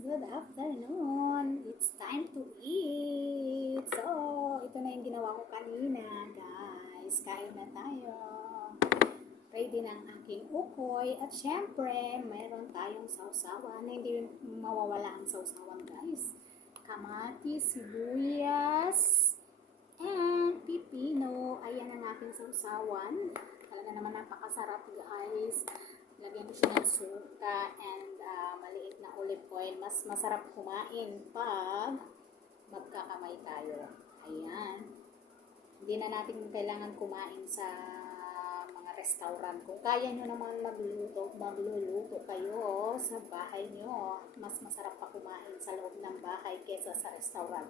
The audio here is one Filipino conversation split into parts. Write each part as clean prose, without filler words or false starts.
good afternoon. It's time to eat. So, ito na yung ginawa ko kanina, guys. Kain na tayo. Ready na ang aking ukoy. At syempre, mayroon tayong sausawan na hindi mawawala ang sausawan, guys. Kamatis, sibuyas, and pipino. Ayan ang aking sausawan. Talaga naman napakasarap, guys. Lagyan ko siya ng suka and maliit na olive oil. Mas masarap kumain pag magkakamay tayo. Ayan. Hindi na natin kailangan kumain sa mga restaurant. Kung kaya nyo naman magluluto kayo sa bahay nyo. Mas masarap pa kumain sa loob ng bahay kesa sa restaurant.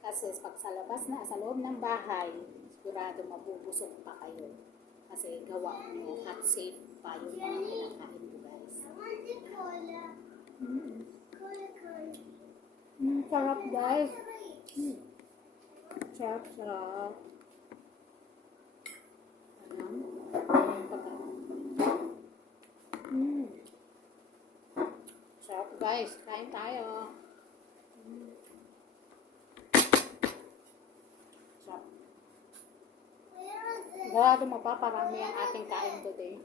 Kasi pag sa labas na, sa loob ng bahay, sigurado mabubusog pa kayo. Kasi gawa nyo at safe pa yung mga kinakain ko, guys. Sarap, guys. Sarap. Sarap, guys. Kain tayo. Sarap. Sigurado mapaparami ang ating kain today.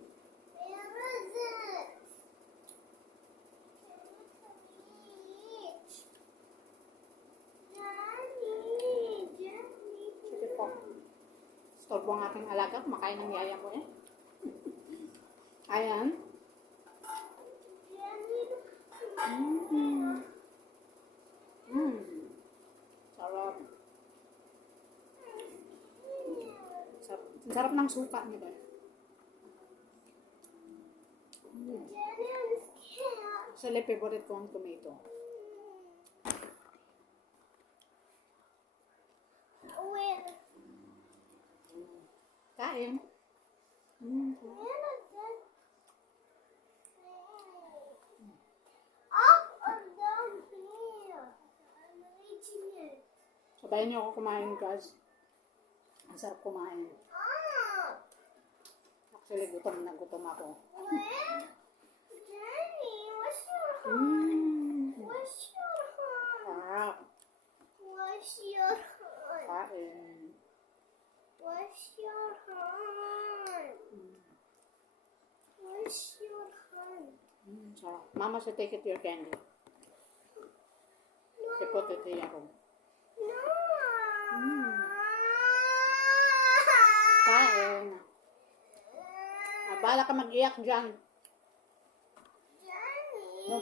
Sige po. Storbo ang aking alaga. Kumakain ng yaya mo eh. Ayan. Sarap. Sarap ng suka niya ba? Actually, favorite ko ang tomato. Kain. Sabayan niyo ako kumain, guys. Ang sarap kumain. Actually, gutom na gutom ako. Sarap. Kain. What's your hand? What's your hand? Sarap. Mama should take it your candy. She put it in your room. No. Kain. Bala ka mag-iyak dyan.